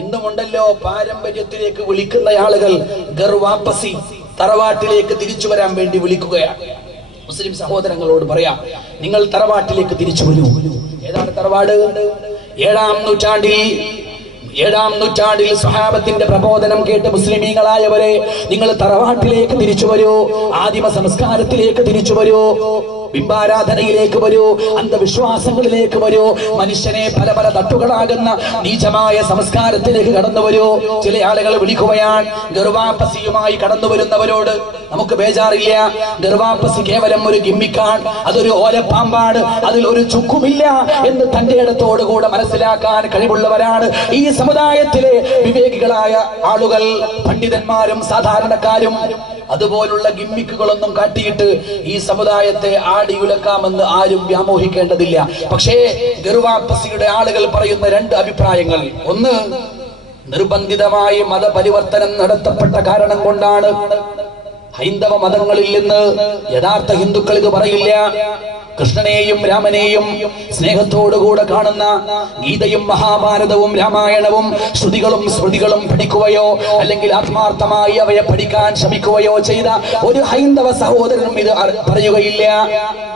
ഇന്നുമുണ്ടല്ലോ പാരമ്പര്യത്തിലേക്ക് വിളിക്കുന്ന ആളുകൾ ഗർവാപ്പസി, തറവാട്ടിലേക്ക് തിരിച്ചു വരാൻ വേണ്ടി വിളിക്കുകയാണ്. മുസ്ലിം സഹോദരങ്ങളോട് പറയാം, നിങ്ങൾ തറവാട്ടിലേക്ക് തിരിച്ചു വരൂ. ഏതാണ് തറവാട്? ഏഴാം നൂറ്റാണ്ടിൽ സ്വഹാബത്തിന്റെ പ്രബോധനം കേട്ട് മുസ്ലിമീങ്ങളായവരെ, നിങ്ങൾ തറവാട്ടിലേക്ക് തിരിച്ചു വരൂ, ആദിമ സംസ്കാരത്തിലേക്ക് തിരിച്ചു വരൂ, ബിംബാരാധനയിലേക്ക് വരൂ, അന്ധവിശ്വാസങ്ങളിലേക്ക് വരൂ, മനുഷ്യനെ പല പല തട്ടുകളാകുന്ന നീചമായ സംസ്കാരത്തിലേക്ക് കടന്നു വരൂ. ചില ആളുകൾ വിളിക്കുകയാണ് ഗർവാപ്പസിയുമായി കടന്നു വരുന്നവരോട്, നമുക്ക് ബേജാറില്ല, ഗർവാപ്പസി കേവലം ഒരു ഗിമ്മിക്കാണ്, അതൊരു ഓലപ്പാമ്പാണ്, അതിൽ ഒരു ചുക്കുമില്ല എന്ന് തന്റെ ഇടത്തോടുകൂടെ മനസ്സിലാക്കാൻ കഴിവുള്ളവരാണ് ഈ സമുദായത്തിലെ വിവേകികളായ ആളുകൾ, പണ്ഡിതന്മാരും സാധാരണക്കാരും. അതുപോലുള്ള ഗിമ്മിക്കുകളൊന്നും കാട്ടിയിട്ട് ഈ സമുദായത്തെ ആടിയുലക്കാമെന്ന് ആരും വ്യാമോഹിക്കേണ്ടതില്ല. പക്ഷേ ഗർവാപ്പസിയുടെ ആളുകൾ പറയുന്ന രണ്ട് അഭിപ്രായങ്ങൾ: ഒന്ന്, നിർബന്ധിതമായി മതപരിവർത്തനം നടത്തപ്പെട്ട കാരണം കൊണ്ടാണ്. ഹൈന്ദവ മതങ്ങളിൽ നിന്ന് യഥാർത്ഥ ഹിന്ദുക്കൾ ഇത് പറയില്ല. കൃഷ്ണനെയും രാമനെയും സ്നേഹത്തോടുകൂടെ കാണുന്ന ഗീതയും മഹാഭാരതവും രാമായണവും ശ്രുതികളും സ്മൃതികളും പഠിക്കുകയോ അല്ലെങ്കിൽ ആത്മാർത്ഥമായി അവയെ പഠിക്കാൻ ശ്രമിക്കുകയോ ചെയ്ത ഒരു ഹൈന്ദവ സഹോദരനും ഇത് പറയുകയില്ല.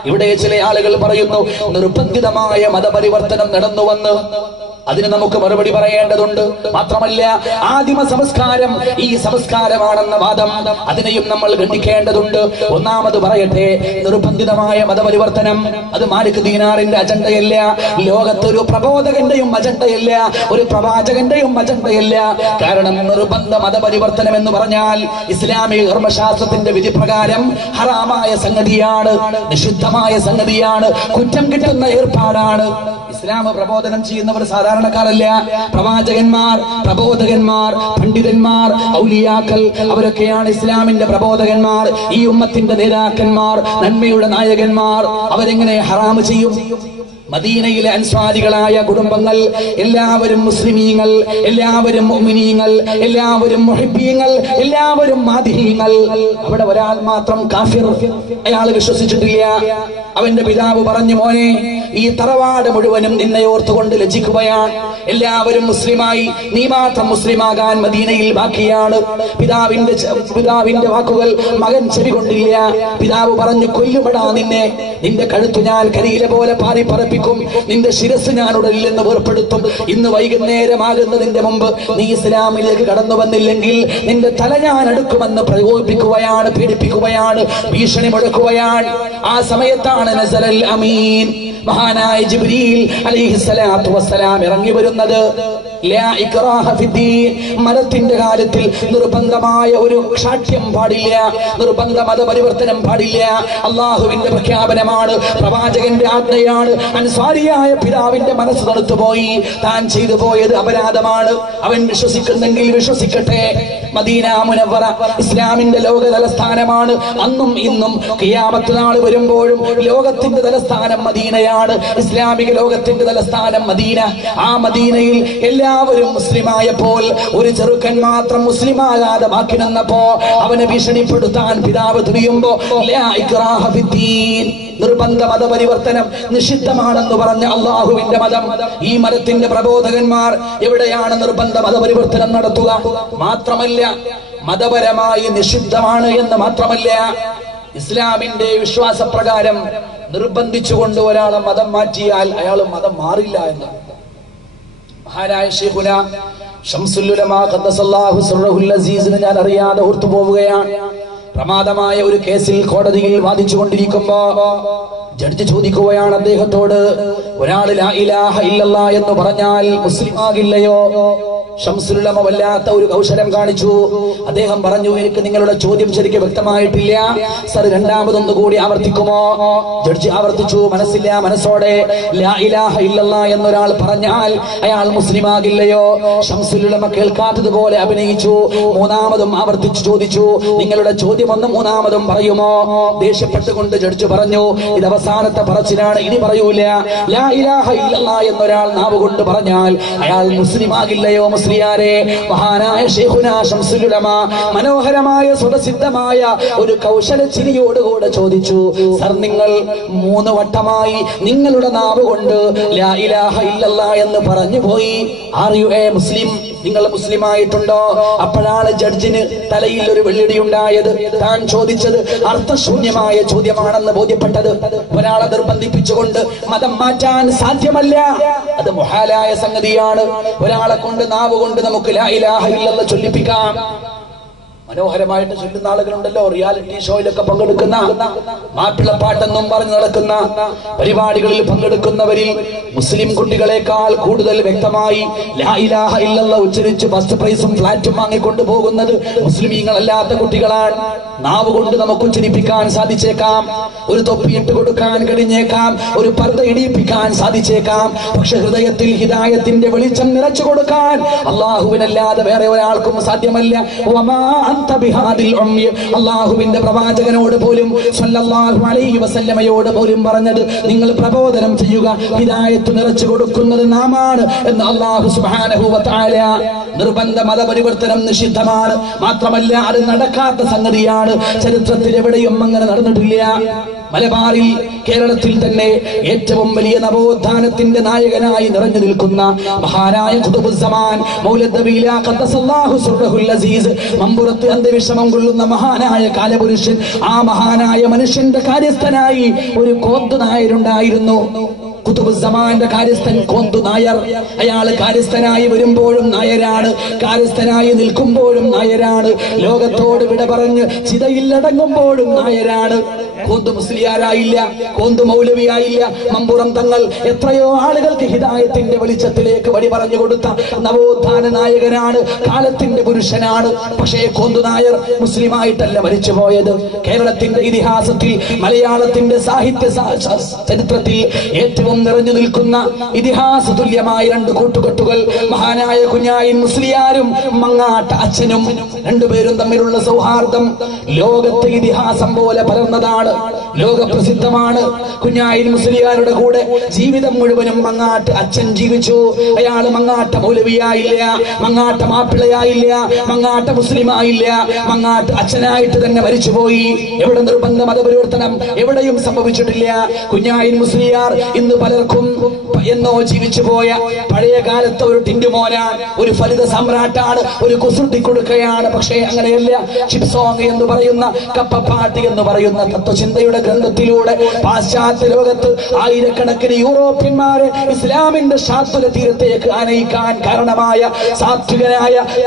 ഇവിടെ ചില ആളുകൾ പറയുന്നു നിർബന്ധിതമായ മതപരിവർത്തനം നടന്നുവന്ന്. അതിന് നമുക്ക് മറുപടി പറയേണ്ടതുണ്ട്. മാത്രമല്ല, ആദിമ സംസ്കാരം ഈ സംസ്കാരമാണെന്ന വാദം, അതിനെയും നമ്മൾ ഗണ്ണിക്കേണ്ടതുണ്ട്. ഒന്നാമത് പറയട്ടെ, നിർബന്ധിതമായ മതപരിവർത്തനം അത് മാലിക് ദീനാറിന്റെ അജണ്ടയല്ല, ലോകത്തൊരു പ്രബോധകന്റെയും അജണ്ടയല്ല, ഒരു പ്രവാചകന്റെയും അജണ്ടയല്ല. കാരണം നിർബന്ധ മതപരിവർത്തനം എന്ന് പറഞ്ഞാൽ ഇസ്ലാമിക കർമ്മശാസ്ത്രത്തിന്റെ വിധി പ്രകാരം ഹറാമായ സംഗതിയാണ്, നിഷിദ്ധമായ സംഗതിയാണ്, കുറ്റം കിട്ടുന്ന ഏർപ്പാടാണ്. ഇസ്ലാം പ്രബോധനം ചെയ്യുന്നവർ സാധാരണക്കാരല്ല. പ്രവാചകന്മാർ, പ്രബോധകന്മാർ, പണ്ഡിതന്മാർ, ഔലിയാക്കൾ, അവരൊക്കെയാണ് ഇസ്ലാമിന്റെ പ്രബോധകന്മാർ, ഈ ഉമ്മത്തിന്റെ നേതാക്കന്മാർ, നന്മയുടെ നായകന്മാർ. അവരെങ്ങനെ ഹറാമ് ചെയ്യും? മദീനയിലെ അൻസ്വാരികളായ കുടുംബങ്ങൾ എല്ലാവരും മുസ്ലിമീങ്ങൾ, എല്ലാവരും മുഅ്മിനീങ്ങൾ, എല്ലാവരും മുഹിബ്ബീങ്ങൾ, എല്ലാവരും മാദിഹീങ്ങൾ. അവിടെ ഒരാൾ മാത്രം കാഫിർ, അയാൾ വിശ്വസിച്ചിട്ടില്ല. അവന്റെ പിതാവ് പറഞ്ഞു, മോനെ, ഈ തറവാട് മുഴുവനും നിന്നെ ഓർത്തുകൊണ്ട് ലജ്ജിക്കുകയാണ്. എല്ലാവരും മുസ്ലിമായി, നീ മാത്രം മുസ്ലിമാകാൻ മദീനയിൽ ബാക്കിയാണ്. പിതാവിന്റെ വാക്കുകൾ മകൻ ചെവി കൊണ്ടില്ല. പിതാവ് പറഞ്ഞു, കൊല്ലുമെടാ നിന്നെ, നിന്റെ കഴുത്തു ഞാൻ കരിയില പോലെ പാറി പറപ്പിക്കും, നിന്റെ ശിരസ് ഞാൻ ഉടലിൽ നിന്ന് വേർപ്പെടുത്തും. ഇന്ന് വൈകുന്നേരമാകുന്നതിന്റെ മുമ്പ് നീ ഇസ്ലാമിലേക്ക് കടന്നു വന്നില്ലെങ്കിൽ നിന്റെ തല ഞാൻ എടുക്കുമെന്ന് പ്രകോപിപ്പിക്കുകയാണ്, പീഡിപ്പിക്കുകയാണ്, ഭീഷണി മുഴക്കുകയാണ്. ആ സമയത്താണ് നസലൽ അമീൻ, മഹാനായ ജിബ്രീൽ അലൈഹിസ്സലാത്തു വസ്സലാം ഇറങ്ങി വരുന്നത്. ലാ ഇക്റാഹ ഫിദ്ദീൻ, മതത്തിന്റെ കാര്യത്തിൽ നിർബന്ധമായ ഒരു ക്ഷാഠ്യം പാടില്ല, നിർബന്ധ മതപരിവർത്തനം പാടില്ല. അള്ളാഹുവിന്റെ പ്രഖ്യാപനമാണ്, പ്രവാചകന്റെ ആജ്ഞയാണ്. അൻസാരിയായ പിതാവിന്റെ മനസ്സ് തണുത്തുപോയി, താൻ ചെയ്തു പോയത് അപരാധമാണ്. അവൻ വിശ്വസിക്കുന്നെങ്കിൽ വിശ്വസിക്കട്ടെ. മദീന മുനവ്വറ ഇസ്ലാമിന്റെ ലോക തലസ്ഥാനമാണ്. അന്നും ഇന്നും ഖിയാമത്ത് നാൾ വരുമ്പോഴും ലോകത്തിന്റെ തലസ്ഥാനം മദീനയാണ്. ഇസ്ലാമിക ലോകത്തിന്റെ തലസ്ഥാനം മദീന. ആ മദീനയിൽ എല്ലാവരും മുസ്ലിമായപ്പോൾ ഒരു ചെറുക്കൻ മാത്രം മുസ്ലിമാകാതെ ബാക്കി നിന്നപ്പോ അവനെ ഭീഷണിപ്പെടുത്താൻ പിതാവ് തുനിയുമ്പോ ലാ ഇക്റാഹ ഫിദ്ദീൻ, നിർബന്ധ മതപരിവർത്തനം നിഷിദ്ധമാണെന്ന് പറഞ്ഞ അള്ളാഹുവിന്റെ മതം, ഈ മതത്തിന്റെ പ്രബോധകന്മാർ എവിടെയാണ് നിർബന്ധ മതപരിവർത്തനം നടത്തുക? മാത്രമല്ല, മതപരമായി നിഷിദ്ധമാണ് എന്ന് മാത്രമല്ല, ഇസ്ലാമിന്റെ വിശ്വാസപ്രകാരം നിർബന്ധിച്ചുകൊണ്ട് ഒരാളെ മതം മാറ്റിയാൽ അയാൾ മതം മാറില്ല എന്ന് മഹാനായ ശൈഖുനാ ശംസുൽ ഉലമാ ഖദ്ദസല്ലാഹു സിർറഹുൽ അസീസിനെ ഞാൻ അറിയാതെ ഓർത്തു പോവുകയാണ്. പ്രമാദമായ ഒരു കേസിൽ കോടതിയിൽ വാദിച്ചുകൊണ്ടിരിക്കുമ്പോ ജഡ്ജി ചോദിക്കുകയാണ് അദ്ദേഹത്തോട്, ഒരാൾ ലാ ഇലാഹ ഇല്ലല്ലാഹ് എന്ന് പറഞ്ഞാൽ മുസ്ലിം ആകില്ലയോ? ശംസുൽ ഉലമ വല്ലാത്ത ഒരു കൗശലം കാണിച്ചു. അദ്ദേഹം പറഞ്ഞു, എനിക്ക് നിങ്ങളുടെ ചോദ്യം ശരിക്കും വ്യക്തമായിട്ടില്ല, സർ രണ്ടാമതൊന്നു കൂടി ആവർത്തിക്കുമോ? ജഡ്ജി ആവർത്തിച്ചു, മനസ്സില്ല മനസ്സോടെ. ലാ ഇലാഹ ഇല്ലല്ലാഹ് എന്നൊരാൾ പറഞ്ഞാൽ അയാൾ മുസ്ലിം ആകില്ലയോ? ശംസുൽ ഉലമ കേൾക്കാത്തതുപോലെ അഭിനയിച്ചു. മൂന്നാമതും ആവർത്തിച്ചു ചോദിച്ചു, നിങ്ങളുടെ ചോദ്യം ഒന്ന് മൂന്നാമതും പറയുമോ? ദേഷ്യപ്പെട്ടുകൊണ്ട് ജഡ്ജി പറഞ്ഞു, ഇത് അവസാനത്തെ പറച്ചിലാണ്, ഇനി പറയൂല. ലാ ഇലാഹ ഇല്ലല്ലാഹ് എന്നൊരാൾ നാവ് കൊണ്ട് പറഞ്ഞാൽ അയാൾ മുസ്ലിം ആകില്ലയോ? മുസ്ലിയാരെ, മഹാനായ ശൈഖുനാ ശംസുൽ ഉലമ മനോഹരമായ സ്വതസിദ്ധമായ ഒരു കൗശല ചിരിയോടുകൂടെ ചോദിച്ചു, സർ, നിങ്ങൾ 3 വട്ടമായി നിങ്ങളുടെ നാവ് കൊണ്ട് ലാ ഇലാഹ ഇല്ലല്ലാഹ് എന്ന് പറഞ്ഞു പോയി. Are you a Muslim? നിങ്ങൾ മുസ്ലിം ആയിട്ടുണ്ടോ? അപ്പോഴാണ് ജഡ്ജിന് തലയിൽ ഒരു വെള്ളിടി ഉണ്ടായത്. താൻ ചോദിച്ചത് അർത്ഥശൂന്യമായ ചോദ്യമാണെന്ന് ബോധ്യപ്പെട്ടത്. ഒരാളെ നിർബന്ധിപ്പിച്ചുകൊണ്ട് മതം മാറ്റാൻ സാധ്യമല്ല. അത് മുഹാലായ സംഗതിയാണ്. ഒരാളെ കൊണ്ട് നാവ് കൊണ്ട് നമുക്ക് ലാ ഇലാഹ ഇല്ലല്ലാഹ് ചൊല്ലിപ്പിക്കാം. മനോഹരമായിട്ട് ചൊല്ലുന്ന ആളുകളുണ്ടല്ലോ, റിയാലിറ്റി ഷോയിലൊക്കെ പങ്കെടുക്കുന്ന, മാപ്പിളപ്പാട്ടെന്നും പറഞ്ഞു നടക്കുന്ന പരിപാടികളിൽ പങ്കെടുക്കുന്നവരിൽ മുസ്ലിം കുട്ടികളെക്കാൾ കൂടുതൽ വ്യക്തമായി ലാ ഇലാഹ ഇല്ലല്ലാഹ് ഉച്ചരിച്ച് ഫസ്റ്റ് പ്രൈസും ഫ്ലാറ്റും വാങ്ങിക്കൊണ്ടു പോകുന്നത് മുസ്ലിമീങ്ങളല്ലാത്ത കുട്ടികളാണ്. നാവ് കൊണ്ട് നമുക്ക് ഉച്ചരിപ്പിക്കാൻ സാധിച്ചേക്കാം, ഒരു തൊപ്പിയിട്ട് കൊടുക്കാൻ കഴിഞ്ഞേക്കാം, ഒരു പർദ്ദ ഇടിയിപ്പിക്കാൻ സാധിച്ചേക്കാം. പക്ഷെ ഹൃദയത്തിൽ ഹിദായത്തിന്റെ വെളിച്ചം നിറച്ചു കൊടുക്കാൻ അള്ളാഹുവിനല്ലാതെ വേറെ ഒരാൾക്കും സാധ്യമല്ല. അള്ളാഹുവിന്റെ പ്രവാചകനോട് പോലും സല്ലല്ലാഹു അലൈഹി വസല്ലമയോട് പോലും പറഞ്ഞത്, നിങ്ങൾ പ്രബോധനം ചെയ്യുക, ഹിദായത്ത് നിറച്ചു കൊടുക്കുന്നത് നാമാണ് എന്ന് അല്ലാഹു സുബ്ഹാനഹു വ തആല. നിർബന്ധ മതപരിവർത്തനം നിഷിദ്ധമാണ്. മാത്രമല്ല അത് നടക്കാത്ത സംഗതിയാണ്. ചരിത്രത്തിൽ എവിടെയും അങ്ങനെ നടന്നിട്ടില്ല. മലബാറിൽ, കേരളത്തിൽ തന്നെ ഏറ്റവും വലിയ നവോത്ഥാനത്തിന്റെ നായകനായി നിറഞ്ഞു നിൽക്കുന്ന മഹാനായ ഖുതുബുസ്സമാൻ മൗലവി ഖദ്ദസല്ലാഹു സിർറഹുൽ അസീസ് മമ്പുറത്ത് അന്ത്യവിശ്രമം കൊള്ളുന്ന മഹാനായ കാലപുരുഷൻ, ആ മഹാനായ മനുഷ്യന്റെ കാര്യസ്ഥനായി ഒരു കോന്തു നായരുണ്ടായിരുന്നു. ഖുതുബുസ്സമാന്റെ കാര്യസ്ഥൻ കോന്തു നായർ. അയാള് കാര്യസ്ഥനായി വരുമ്പോഴും നായരാണ്, കാര്യസ്ഥനായി നിൽക്കുമ്പോഴും നായരാണ്, ലോകത്തോട് വിട പറഞ്ഞ് ചിതയിലടങ്ങുമ്പോഴും നായരാണ്. കോന്തു മുസ്ലിയാരായില്ല, കോന്തു മൗലവിയായില്ല. മമ്പുറം തങ്ങൾ എത്രയോ ആളുകൾക്ക് ഹിദായത്തിന്റെ വെളിച്ചത്തിലേക്ക് വഴി പറഞ്ഞു കൊടുത്ത നവോത്ഥാന നായകനാണ്, കാലത്തിന്റെ പുരുഷനാണ്. പക്ഷേ കോന്തു നായർ മുസ്ലിമായിട്ടല്ല മരിച്ചുപോയത്. കേരളത്തിന്റെ ഇതിഹാസത്തിൽ, മലയാളത്തിന്റെ സാഹിത്യ ചരിത്രത്തിൽ ഏറ്റവും നിറഞ്ഞു നിൽക്കുന്ന ഇതിഹാസ തുല്യമായ രണ്ട് കൂട്ടുകെട്ടുകൾ മഹാനായ കുഞ്ഞായിൻ മുസ്ലിയാരും മങ്ങാട്ട് അച്ഛനും. രണ്ടുപേരും തമ്മിലുള്ള സൗഹാർദ്ദം ലോകത്തെ ഇതിഹാസം പോലെ പരന്നതാണ്, ലോകപ്രസിദ്ധമാണ്. കുഞ്ഞായിൻ മുസ്ലിയാരുടെ കൂടെ ജീവിതം മുഴുവനും മങ്ങാട്ട് അച്ഛൻ ജീവിച്ചു. അയാൾ മങ്ങാട്ട മൗലവിയായില്ല, മങ്ങാട്ട മാപ്പിളയായില്ല, മങ്ങാട്ട മുസ്ലിമായില്ല, മങ്ങാട്ട് അച്ഛനായിട്ട് തന്നെ മരിച്ചുപോയി. എവിടെ നിർബന്ധ മതപരിവർത്തനം എവിടെയും സംഭവിച്ചിട്ടില്ല. കുഞ്ഞായിൻ മുസ്ലിയാർ ഇന്ന് പലർക്കും എന്നോ ജീവിച്ചു പോയ പഴയ കാലത്തെ ഒരു ടിൻഡുമോനാണ്, ഒരു ഫലിത സമ്രാട്ടാണ്, ഒരു കുസൃതി കൊടുക്കുകയാണ്. പക്ഷേ അങ്ങനെയല്ല. ചിപ്സോങ് എന്ന് പറയുന്ന, കപ്പപ്പാട്ട് എന്ന് പറയുന്ന തത്വചിന്തയുടെ ഗ്രന്ഥത്തിലൂടെ പാശ്ചാത്യ ലോകത്ത് ആയിരക്കണക്കിന് യൂറോപ്യന്മാരെ ഇസ്ലാമിന്റെ ശാസ്ത്ര തീരത്തേക്ക് ആനയിക്കാൻ കാരണമായ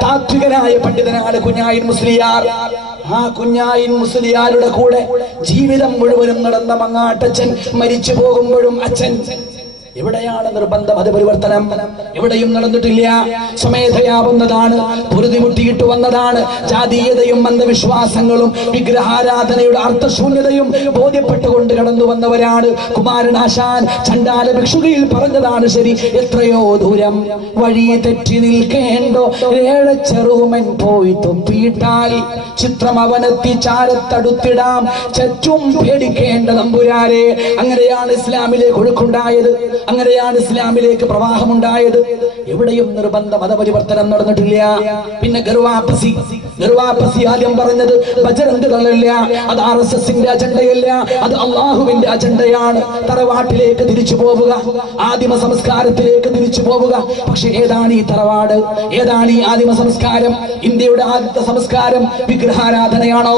താത്വികനായ പണ്ഡിതനാണ് കുഞ്ഞായിൻ മുസ്ലിയാർ. ആ കുഞ്ഞായിൻ മുസ്ലിയാരുടെ കൂടെ ജീവിതം മുഴുവനും നടന്ന മങ്ങാട്ടച്ഛൻ മരിച്ചു പോകുമ്പോഴും അച്ഛൻ. എവിടെയാണ് നിർബന്ധ മതപരിവർത്തനം? എവിടെയും നടന്നിട്ടില്ല. സ്വമേധയാ വന്നതാണ്, പൊറുതിമുട്ടിയിട്ട് വന്നതാണ്. ജാതീയതയും അന്ധവിശ്വാസങ്ങളും വിഗ്രഹാരാധനയുടെ അർത്ഥശൂന്യതയും ബോധ്യപ്പെട്ടുകൊണ്ട് കടന്നു വന്നവരാണ്. കുമാരനാശാൻ ചണ്ടാല ഭിക്ഷുകയിൽ പറഞ്ഞതാണ് ശരി. എത്രയോ ദൂരം വഴി തെറ്റി നിൽക്കേണ്ടോ ഏഴച്ചെറുമൻ പോയി തൊപ്പിയിട്ടാൽ ചിത്രം അവനെത്തി ചാരത്തടുത്തിടാം, ചറ്റും പേടിക്കേണ്ട നമ്പുരാരെ. അങ്ങനെയാണ് ഇസ്ലാമിലേക്ക് ഒഴുക്കുണ്ടായത്, അങ്ങനെയാണ് ഇസ്ലാമിലേക്ക് പ്രവാഹമുണ്ടായത്. എവിടെയും നിർബന്ധ മതപരിവർത്തനം നടന്നിട്ടില്ല. പിന്നെ ഗർവാപ്പസി ആദ്യം പറഞ്ഞത് ബജറംഗ് ദളല്ല, അത് RSSന്റെ അജണ്ടയല്ല, അത് അള്ളാഹുവിന്റെ അജണ്ടയാണ്. തറവാട്ടിലേക്ക് തിരിച്ചു പോവുക, ആദിമ സംസ്കാരത്തിലേക്ക് തിരിച്ചു പോവുക. പക്ഷെ ഏതാണ് ഈ തറവാട്? ഏതാണ് ഈ ആദിമ സംസ്കാരം? ഇന്ത്യയുടെ ആദ്യത്തെ സംസ്കാരം വിഗ്രഹാരാധനയാണോ?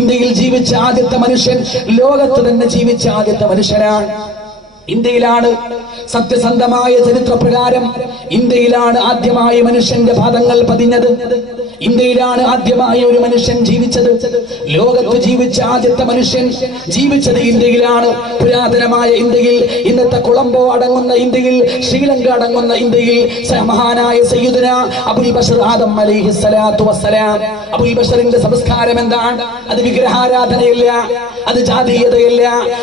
ഇന്ത്യയിൽ ജീവിച്ച ആദ്യത്തെ മനുഷ്യൻ ലോകത്ത് തന്നെ ജീവിച്ച ആദ്യത്തെ മനുഷ്യനാണ്. ഇന്ത്യയിലാണ് സത്യസന്ധമായ ചരിത്രപ്രകാരം ഇന്ത്യയിലാണ് ആദ്യമായി മനുഷ്യന്റെ പാദങ്ങൾ പതിഞ്ഞത്. ഇന്ത്യയിലാണ് ആദ്യമായി ഒരു മനുഷ്യൻ ജീവിച്ചത്. ലോകത്ത് ജീവിച്ച ആദ്യത്തെ മനുഷ്യൻ ജീവിച്ചത് ഇന്ത്യയിലാണ്. പുരാതനമായ ഇന്ത്യയിൽ, ഇന്നത്തെ കൊളംബോ അടങ്ങുന്ന ഇന്ത്യയിൽ, ശ്രീലങ്ക അടങ്ങുന്ന ഇന്ത്യയിൽ മഹാനായ സയ്യിദുന അബുൽ ബശർ ആദം അലൈഹിസ്സലാത്തു വസ്സലാം. അബുൽ ബശറിന്റെ സംസ്കാരം എന്താണ്? അത് വിഗ്രഹാരാധനയല്ല, അത് ജാതീയതയല്ല,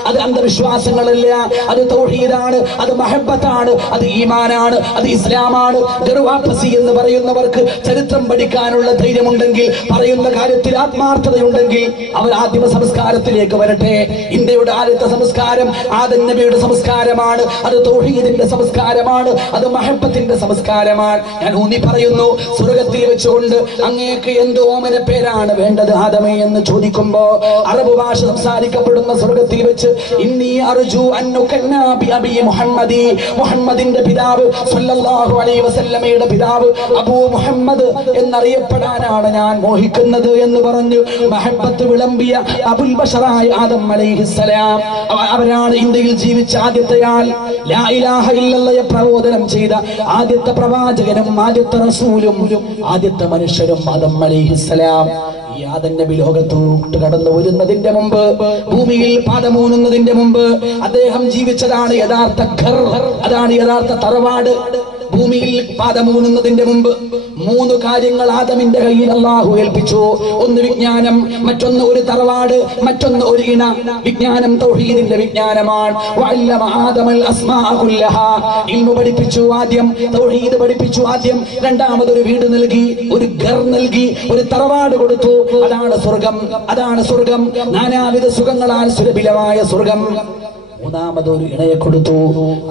അത് അന്ധവിശ്വാസങ്ങളല്ല, അത് തൗഹീദാണ്, അത് മഹബ്ബത്താണ്, അത് ഈമാനാണ്, അത് ഇസ്ലാമാണ്. ഗർവാപ്പസി എന്ന് പറയുന്നവർക്ക് ചരിത്രം പഠിക്കാനുള്ള ധൈര്യമുണ്ടെങ്കിൽ, പറയുന്ന കാര്യത്തിൽ ആത്മാർത്ഥതയുണ്ടെങ്കിൽ അവർ ആദിമ സംസ്കാരത്തിലേക്ക് വരട്ടെ. ഇന്ത്യയുടെ ആദ്യത്തെ സംസ്കാരം ആദം നബിയുടെ സംസ്കാരമാണ്, അത് തൗഹീദിന്റെ സംസ്കാരമാണ്, അത് മഹബ്ബത്തിന്റെ സംസ്കാരമാണ്. ഞാൻ ഊന്നി പറയുന്നു, സ്വർഗത്തിൽ വെച്ചുകൊണ്ട് അങ്ങേക്ക് എന്ത് ഓമന പേരാണ് വേണ്ടത് ആദമേ എന്ന് ചോദിക്കുമ്പോ, അറബ് ഭാഷ സംസാരിക്കപ്പെടുന്ന സ്വർഗത്തിൽ വെച്ച് ഇന്നി അർജു അന്നുകന്നാ ബി അബി മുഹമ്മദി, മുഹമ്മദിന്റെ പിതാവ് സല്ലല്ലാഹു സല്ലല്ലാഹു അലൈഹി വസല്ലമയുടെ പിതാവ് അബൂ മുഹമ്മദ് എന്നറിയപ്പെടാനാണ് ഞാൻ മോഹിക്കുന്നത് എന്ന് പറഞ്ഞു മഹബത്ത് വിളമ്പിയ അബുൽ ബശറായ ആദം അലൈഹിസ്സലാം. അവരാണ് ഇന്ത്യയിൽ ജീവിച്ച ആദ്യത്തെ ആൾ. ലാ ഇലാഹ ഇല്ലല്ലാഹ് പ്രബോധനം ചെയ്ത ആദ്യത്തെ പ്രവാചകനും ആദ്യത്തെ റസൂലും ആദ്യത്തെ മനുഷ്യരും ആദം അലൈഹിസ്സലാം. ഈ ആദം നബി ലോകത്തോട്ട് കടന്നു വരുന്നതിന്റെ മുമ്പ്, ഭൂമിയിൽ പാദമൂന്നുന്നതിന്റെ മുമ്പ് അദ്ദേഹം ജീവിച്ചതാണ് യഥാർത്ഥ ഘർ, അതാണ് യഥാർത്ഥ തറവാട്. ഭൂമിയിൽ പാദമൂന്നുന്നതിന്റെ മുമ്പ് 3 കാര്യങ്ങൾ ആദമിന്റെ കയ്യിൽ അല്ലാഹു ഏൽപ്പിച്ചു. ഒന്ന് വിജ്ഞാനം, മറ്റൊന്ന് ഒരു തറവാട്, മറ്റൊന്ന് ഒരു ഇണ. വിജ്ഞാനം തൗഹീദിന്റെ വിജ്ഞാനമാണ്. വഅല്ലമ ആദമൽ അസ്മാഅ കുല്ലഹാ, ഇൽമു പഠിപ്പിച്ചു ആദ്യം, തൗഹീദ് പഠിപ്പിച്ചു ആദ്യം. രണ്ടാമതൊരു വീട് നൽകി, ഒരു ഘർ നൽകി, ഒരു തറവാട് കൊടുത്തു. അതാണ് സ്വർഗം, അതാണ് സ്വർഗം. നാനാവിധ സുഖങ്ങളാൽ സുലഭിലമായ സ്വർഗം. മൂന്നാമതൊരു ഇണയെ കൊടുത്തു.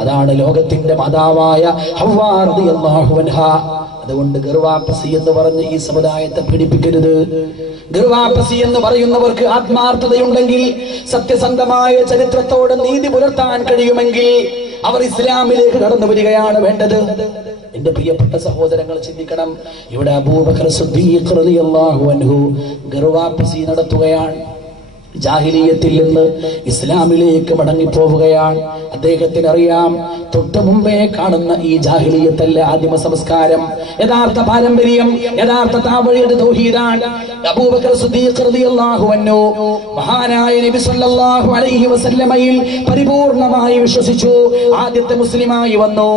അതാണ് ലോകത്തിന്റെ മാതാവായ ഹവ്വാ റളിയല്ലാഹു അൻഹാ. അതുകൊണ്ട് ഗർവാപ്പസി എന്ന് പറഞ്ഞ് ഈ സമുദായത്തെ പീഡിപ്പിക്കരുത്. ഗർവാപ്പസി എന്ന് പറയുന്നവർക്ക് ആത്മാർത്ഥതയുണ്ടെങ്കിൽ, സത്യസന്ധമായ ചരിത്രത്തോട് നീതി പുലർത്താൻ കഴിയുമെങ്കിൽ അവർ ഇസ്ലാമിലേക്ക് കടന്നു വരികയാണ് വേണ്ടത്. എന്റെ പ്രിയപ്പെട്ട സഹോദരങ്ങൾ ചിന്തിക്കണം. ഇവിടെ അബൂബക്കർ സിദ്ദീഖ് റളിയല്ലാഹു അൻഹു ഗർവാപ്പസി നടത്തുകയാണ്. ജാഹിലിയത്തിൽ നിന്ന് ഇസ്ലാമിലേക്ക് മടങ്ങിപ്പോവുകയാണ്. അദ്ദേഹത്തിന് അറിയാം, തൊട്ടു മുമ്പേ കാണുന്ന ഈ ജാഹിലിയത്തല്ല ആദിമ സംസ്കാരം. യഥാർത്ഥ പാരമ്പര്യം, യഥാർത്ഥ താവഴിയുടെ തൗഹീദാണ്. അബൂബക്കർ സിദ്ദീഖ് റളിയല്ലാഹു അൻഹു മഹാനായ നബി സല്ലല്ലാഹു അലൈഹി വസല്ലമയിൽ പരിപൂർണമായി വിശ്വസിച്ചു. ആദ്യത്തെ മുസ്ലിമായി വന്നു.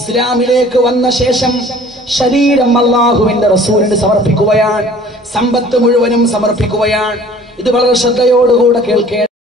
ഇസ്ലാമിലേക്ക് വന്ന ശേഷം ശരീരം അല്ലാഹുവിന്റെ റസൂലിന് സമർപ്പിക്കുകയാണ്. സമ്പത്ത് മുഴുവനും സമർപ്പിക്കുകയാണ്. ഇത് വളരെ ശ്രദ്ധയോടുകൂടെ കേൾക്കേണ്ട